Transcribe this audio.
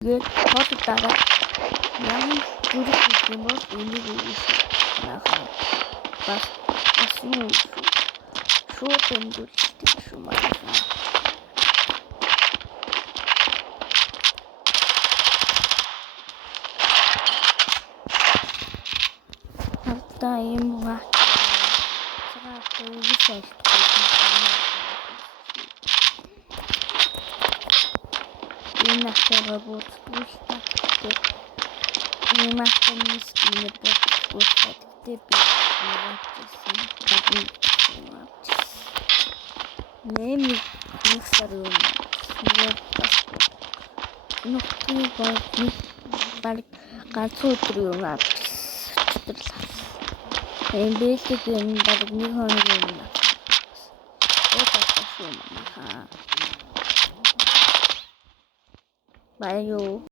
Тэгээд хол дараа ямар зүрх хийх юм бол энийг яахаа бас юу шууд өндөлтэй шүү маань. Та юм уу? Цагаа хийсэн. Энэ ахтай работ бүлтээ. Энэ ахтай нискине бүлтээ. Тэп Неми нөхсөрөө. Нөхний баг ганц өдөр юм аа. Бэлэг юм баг нэг хоног юм. Баяа.